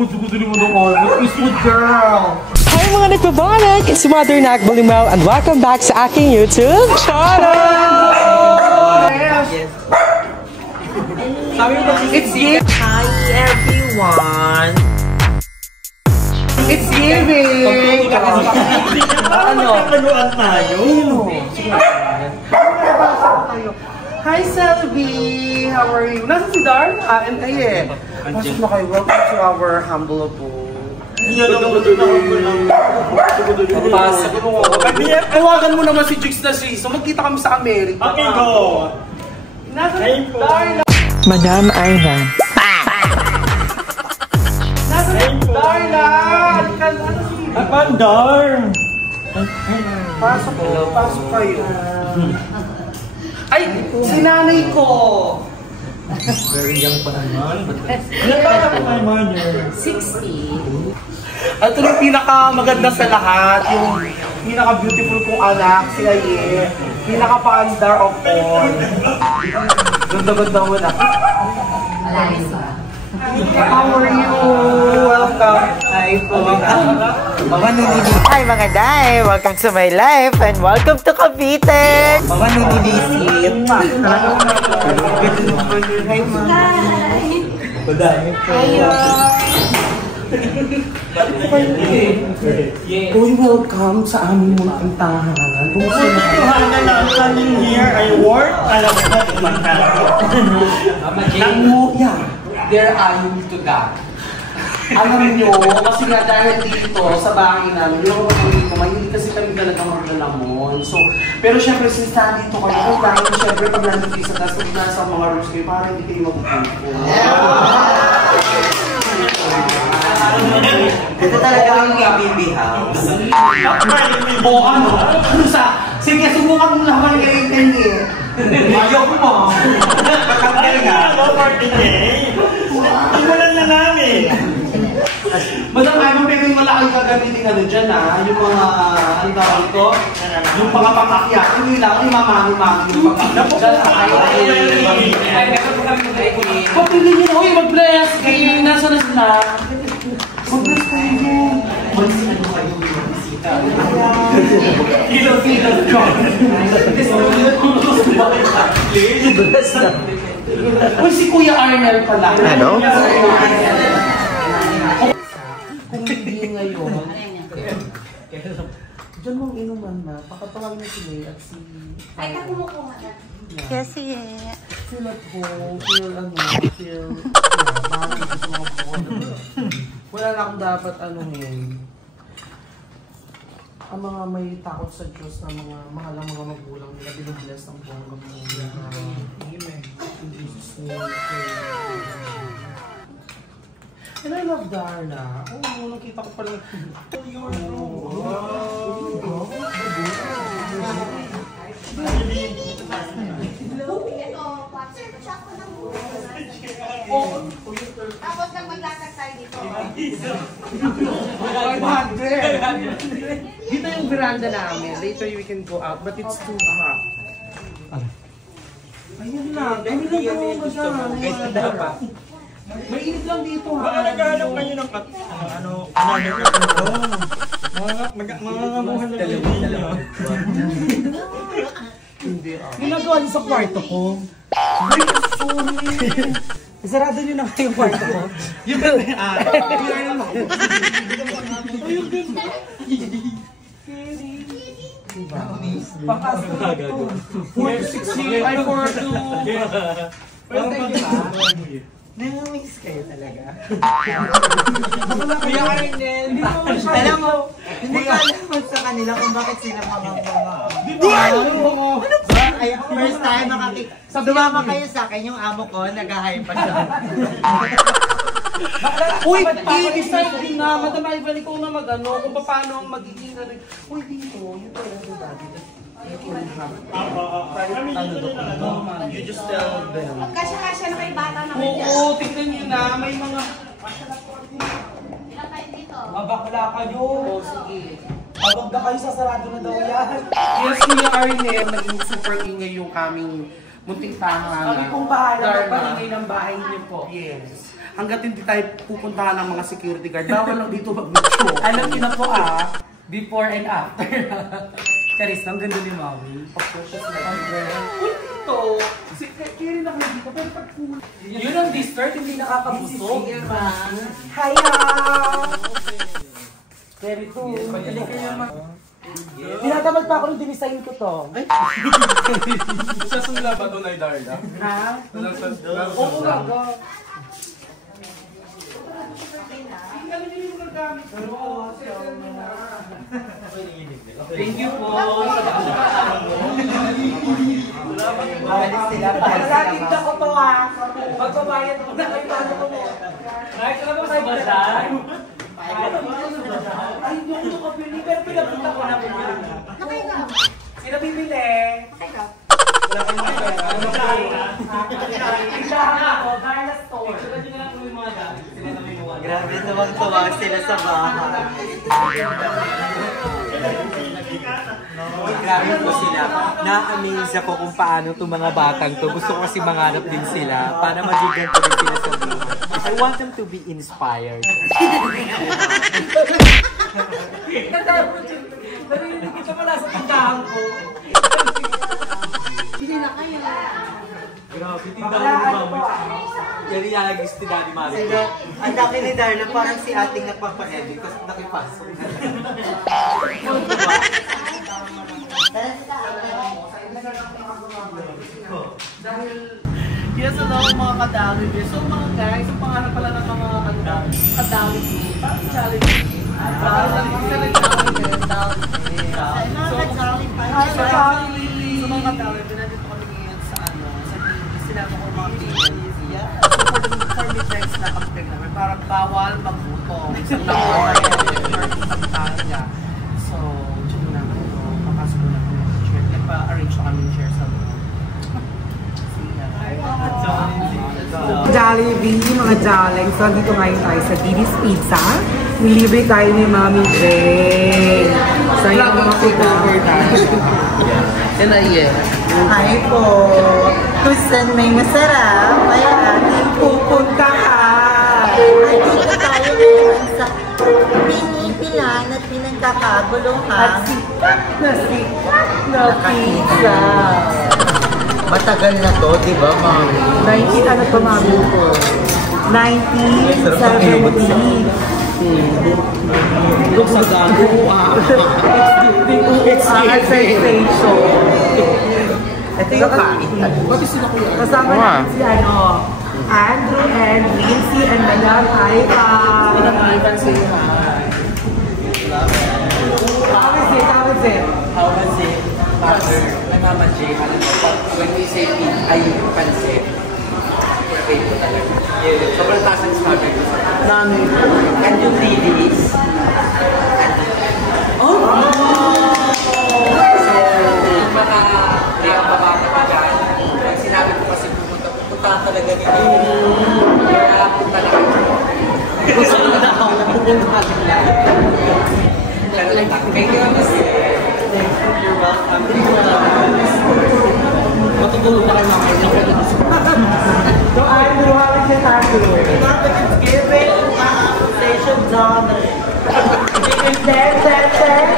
gusto mo naman. It's good girl. Hi mga nagpabalik! It's Mother Nak Bulimaw and welcome back sa aking YouTube channel! It's giving. Hi everyone! It's giving. Ano? Nanuan tayo. Hi Selby! How are you? Nasa si Dar? And pasok na kayo. Welcome to our humble abode. Tawagan mo naman si Jigs na si. So magkita kami sa Amerika. Okay, go! Nasa si Dar? Madam Ainan. Nasa si Darla! Nasa si Pandar! Pasok kayo. Ay, si nanay ko! Very young pa naman. Ilan ba ako kay mother? 60. Ito yung pinakamaganda sa lahat. Yung pinaka-beautiful kong anak, si Aye. Pinaka-paandar of all. Ganda-ganda mo na. How are you? Welcome. Hi po. Hi mga day! Welcome to my life and welcome to Cavite! Mama nililisit. Hi, Ma. Uy, welcome sa aming munting tahanan. Kumusta na? Tuhanan na ang coming here ay work. Alam mo ba, magkano? Nanguya. There are you to God. Alam nyo, kasi nga dahil dito sa bahay namin, yung mga dito, mahilig kasi kami talagang maglalamon. So, pero syempre, since nandito kayo, dahil syempre, pag nandito sa taas, pag nasa mga rooms kayo, para hindi kayo mapupunto. Ito talaga ang KBB house. O ano? Sige, subukan mo naman ngayon din eh. Ayaw mo. Ay nga, no, party day. Iwanan na namin. Madam Ivan, pero yung malaking gagamitin ano dyan ha, yung mga, ano tawag ito? Yung mga pangakya, hindi lang, yung mamami-mami yung pangakya. Kapili nyo, uy, mag-bless kayo, nasa na sila. Mag-bless kayo yun. Mag-bless kayo yung bisita. Kilo-kilo John. Uy, si Kuya Arnel pala. Ano? Kung hindi ngayon, diyan mong inuman na, pakatawagin na si May at si... Ay, kakumukuha na. Yes, yeah. Feel at home, feel bakit sa mga buwan. Wala na akong dapat ang mga may takot sa Diyos na mga mahalang mga magulang nila, binubless ng bongga mo. Amen. In Jesus' name. And I love Darla. Oo, nakita ko pala. Ito, choco ng tapos nang maglatag tayo dito. 500! Dito yung veranda namin. Later we can go out, but it's too hot. Ayun lang. Ayun lang po. Mainit lang dito ha. Baka naghahanap kayo ng another katulong. Mga ngamuhan na ninyo. Hindi Ginagawa niyo sa kwarto ko. Ay, sorry. Isarado niyo na kayo yung kwarto ko. Yun na Pangkas ko na ito. 460, ay 42. Nangamiss kayo talaga. Kuya Arnel, hindi mo Alam mo, hindi ko alam sa kanila kung bakit sila mga Ay, first time makakita. Dumama kayo sa akin, yung amo ko, nag-hype pa siya. Uy, i-decide din na, Madam Ivan, ikaw na mag-ano, kung paano ang magiging ano. Uy, dito, yun talaga dati. You just tell them. Magkasya-kasya na kayo bata naman dyan. Oo, tignan nyo na, may mga... Ilan tayo dito? Bakla kayo. Oo, sige. Abag na kayo, sasarado na daw yan. Yes, Kuya Arnel, naging super ingay yung kaming munting tahanan. Kami kong bahala, magpatingay ng bahay niyo po. Yes. Hanggat hindi tayo pupuntahan ng mga security guard, bawal lang dito mag-video. Alam niyo na po before and after. Charis, ang ganda ni Mami. Of course, just like uy, dito! Si Kiri na dito, pero pag Yun ang dessert, hindi nakakabusog. Hiya! Very to. Tinatamad pa ako nung dinisign ko to. Sa sula ba doon ay Darla? Ha? Oo nga. Thank you po. Nagaganda ko to Magbabayad ako na kayo. Ay, sila ba kayo basahan? Ay, hindi ako nakapili. Pero pinapunta ko na bumili. Sino bibili? Wala kayong mga pera. Tindahan ako, Darla Store. Sila nyo na lang yung mga gamit. Sila na may mga. Grabe, tuwang-tuwa sila sa bahay. Grabe po sila. Na-amaze ako kung paano itong mga batang to. Gusto ko kasi manganap din sila para magiging ko din sila sa buhay. I want them to be inspired. Narinig kita pala sa tindahan ko. Hindi na kayo. Grabe, tindahan ni Mami. Yan yung nagis ni Daddy Mami. Ang laki ni Darla, parang si ating nagpapahedi kasi nakipasok na. dahil yes, mga kadali. So mga guys, ang pangalan pala ng mga kadali, parang challenge. Parang lang sila challenge. So mga kadali, pinandito kami ngayon sa sinabi ko mga PNC. For me next na campaign namin, parang bawal magbutong. So dyan na kami, papasok na kami. Nagpa-arrange na kami share sa Jollibee, mga Joleng. So, dito ngayon tayo sa Diddy's Pizza. Nilibre tayo ni Mami J. So, yung mga over tayo. And yes. Hi po! Kusan may masarap, ay ating pupuntahan. Ay dito tayo ngayon sa pinipilan at pinagkakaguluhan. Na pizza. Matagal na to, di ba, Mami? 19, ano pa, Mami? 1970. Look sa gago. It's sensation. Ito yung kain. Kasama natin si Andrew and Lindsay and Madam Aiva. Madam Aiva, say hi. How is it? How was it? My Mama J, when we say pansit, favorite ko talaga. Sobrang taas ng strawberry ko. Nami. And yung ladies. Oh! So, yung mga babata pa dyan, pag sinabi ko kasi pupuntahan talaga nila. Kaya punta na kayo. Gusto na ako. Pupuntahan nila. Thank you. You're welcome. Matutulog na kayo mamaya. So, Andrew, how is it, Andrew? Given station genre.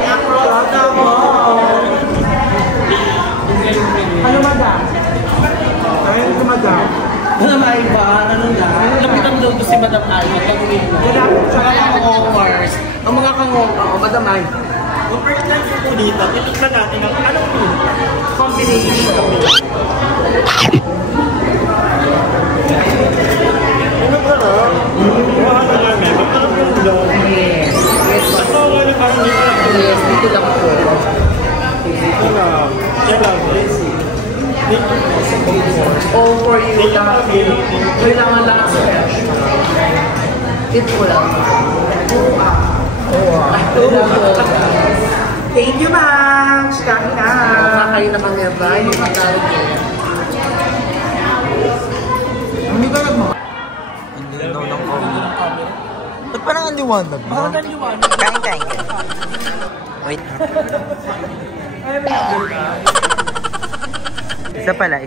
Across the wall. Ano, Madam? Ayun si Madam. Madam Aiva, ano na? Lapitan daw to si Madam Aiva. Tsaka mga kangongers. Ang mga kangongers, Madam Aiva. Kung first time po dito, titikman natin ang anong Combination. ano ba na? Kuha ka namin, magkarap yung daw. Yes. Ito nga na parang dito lang. Yes, dito lang po. Dito lang. Diyan lang. All for you lang. Kailangan lang special. Ito lang. Thank you, ma'am. Kain na. Kakain na kami ba? Yung matawag ko. Ano ba lang mo? Ang linaw ng camera. Ba't parang ang liwanag mo? Kain. Wait. Isa pala.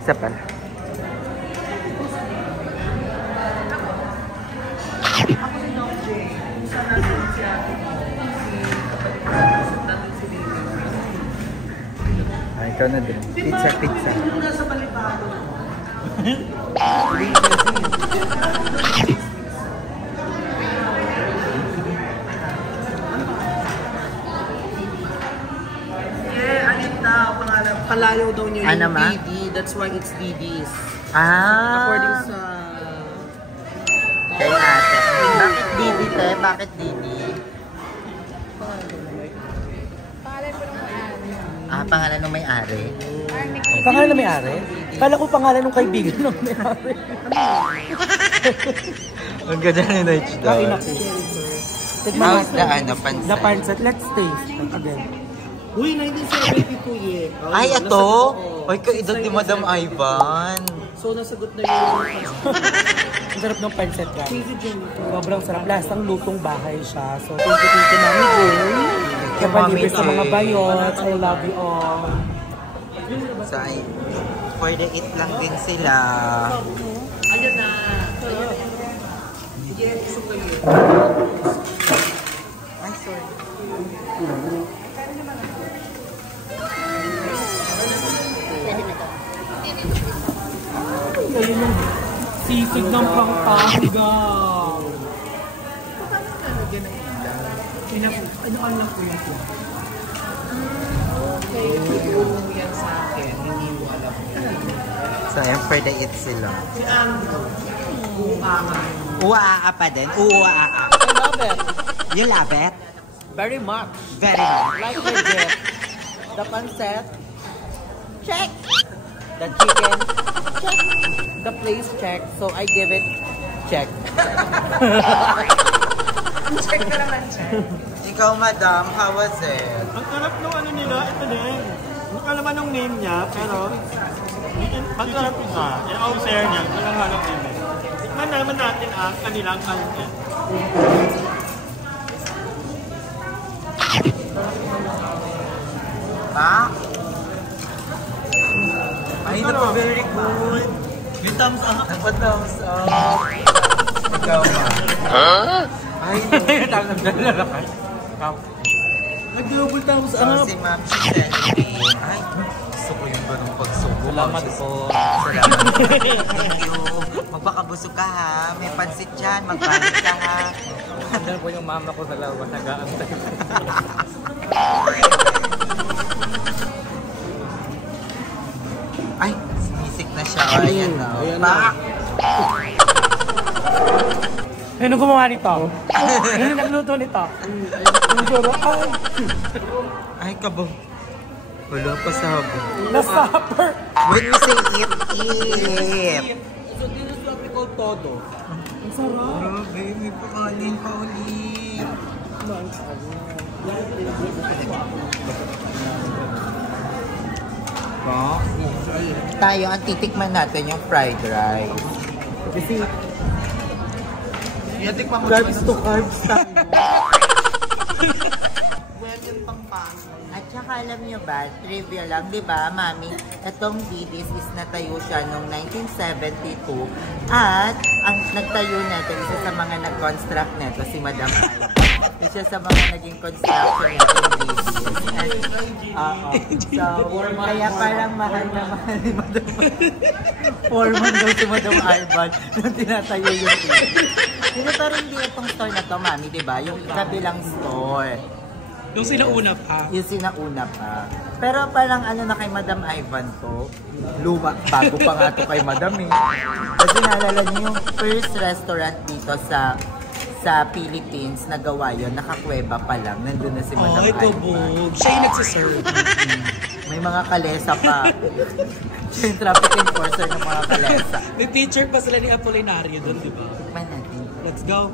Ikaw na din. Pizza. Muna sa balibado. Palayo daw niya Ano, yung ma? Didi. That's why it's Didi's. Ah! According sa... Kay ate. Bakit Didi, te? Bakit Didi? Pangalan ng may-ari. Pangalan na may-ari? Kala ko pangalan ng kaibigan ng may-ari. Ang ganda ni Nige daw. Kain ako. How's the pancit? The pancit. Let's taste again. Uy, 1972 eh. Ay, ito? Ay, kaedad ni Madam Ivan. So, nasagot na yun. Ang sarap ng pancit guys. Sobrang sarap. Lasang lutong bahay siya. So, thank you, Mami Jane. Kapalibre sa mga bayot. I love you all. So, for the eat lang din sila. Ayun na. Yes, so kayo. Ay, sorry. Ayun yung sisig ng Pampanga. Ano lang po yan? Okay, yung yan sa akin. Hindi mo alam. So, ayan, for the eat sila. Uanga. Uaa pa din. Uaa. I love it. You love it? Very much. Very much. Like legit. The pancit. Check. The chicken. Check. The place check. So I give it check. Check na naman check. Ikaw, madam, how was it? Ang sarap nung ano nila, ito din. Hindi ko alam anong name niya, pero ang sarap siya. Yung all-share niya, walang halong name. Tikman naman natin ang kanilang content. Ha? Ay, naku, very good. May thumbs up. Napa-thumbs up. Ikaw, ma. Huh? Ay, thumbs up. Nag-double thumbs So, up. si ma'am, si Jenny. Ay, gusto ko yung ganung pagsubo. Salamat po. Salamat. Thank you. Magpakabusog ka ha. May pansit dyan. Magpalit ka ha. Andyan po yung mama ko sa labas. Nag-aantay. Ay, sinisik na siya. Ayan na. Ayan na. Pa! Ano gumawa nito? Ano nagluto nito? Ay! Ay, kabo. Wala pa sa habo. Na-supper! When we say eat, eat. So, this is what we call todo. Ang sarap. Grabe, may pakanin pa ulit. Oh. Tayo, ang titikman natin yung fried rice. Kasi, Tikman mo carbs to carbs tayo. At saka alam nyo ba, trivia lang, di ba, Mami? Itong Didis is natayo siya noong 1972 at ang nagtayo nito, isa sa mga nag-construct nito, si Madam Ivan. Isa sa mga naging construction nitong Didis. So, kaya parang mahal na mahal ni Madam Ivan. Foreman daw si Madam Ivan nung tinatayo yung Didis. Pero hindi itong store na to, Mami, di ba? Yung kabilang store. Yung sinauna pa. Yung sinauna pa. Pero parang ano na kay Madam Ivan to, luma, bago pa nga to kay Madam eh. Kasi naalala niyo yung first restaurant dito sa Philippines na gawa yun, nakakweba pa lang, nandun na si Madam Ivan. Kabog. Siya yung nagsiserve. May mga kalesa pa. Siya yung traffic enforcer ng mga kalesa. May picture pa sila ni Apolinario doon, di ba? Tikman natin. Let's go.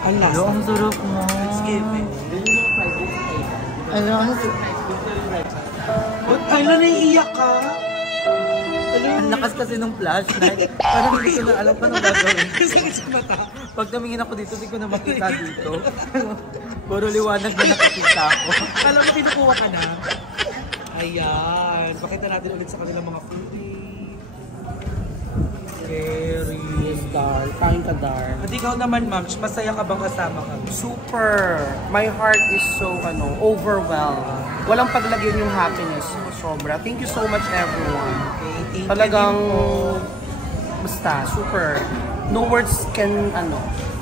Ang last. Hello, ang sarap mo. Skipping. Ano? Kailan naiiyak ka? Ang lakas kasi ng flashlight. Parang hindi ko na alam paano gagawin. Sakit sa mata. Pag tumingin ako dito, hindi ko na makita dito. Puro liwanag na nakikita ako. Alam mo, kinukuha ka na. Ayan. Pakita natin ulit sa kanila mga foodie. Very Dar. Kain ka, Dar. At ikaw naman, ma'am, masaya ka bang kasama ka? Super! My heart is so, overwhelmed. Walang paglagyan yung happiness ko. Sobra. Thank you so much, everyone. Thank you Talagang, din po. basta, super. No words can,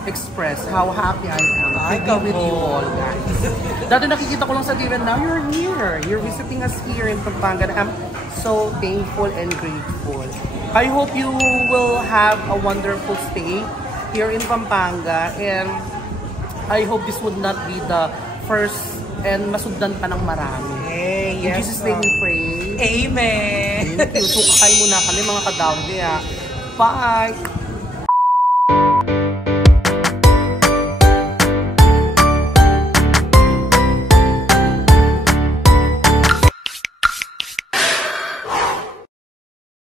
express how happy I am Ay, to be with kamo. you all, guys. Dati nakikita ko lang sa TV, and now you're here. You're visiting us here in Pampanga. I'm so thankful and grateful. I hope you will have a wonderful stay here in Pampanga, and I hope this would not be the first and masugdan pa ng marami. Hey, In yes, Jesus' name we pray. Amen! Thank you. So, kakain muna kami mga kadawdi. Bye!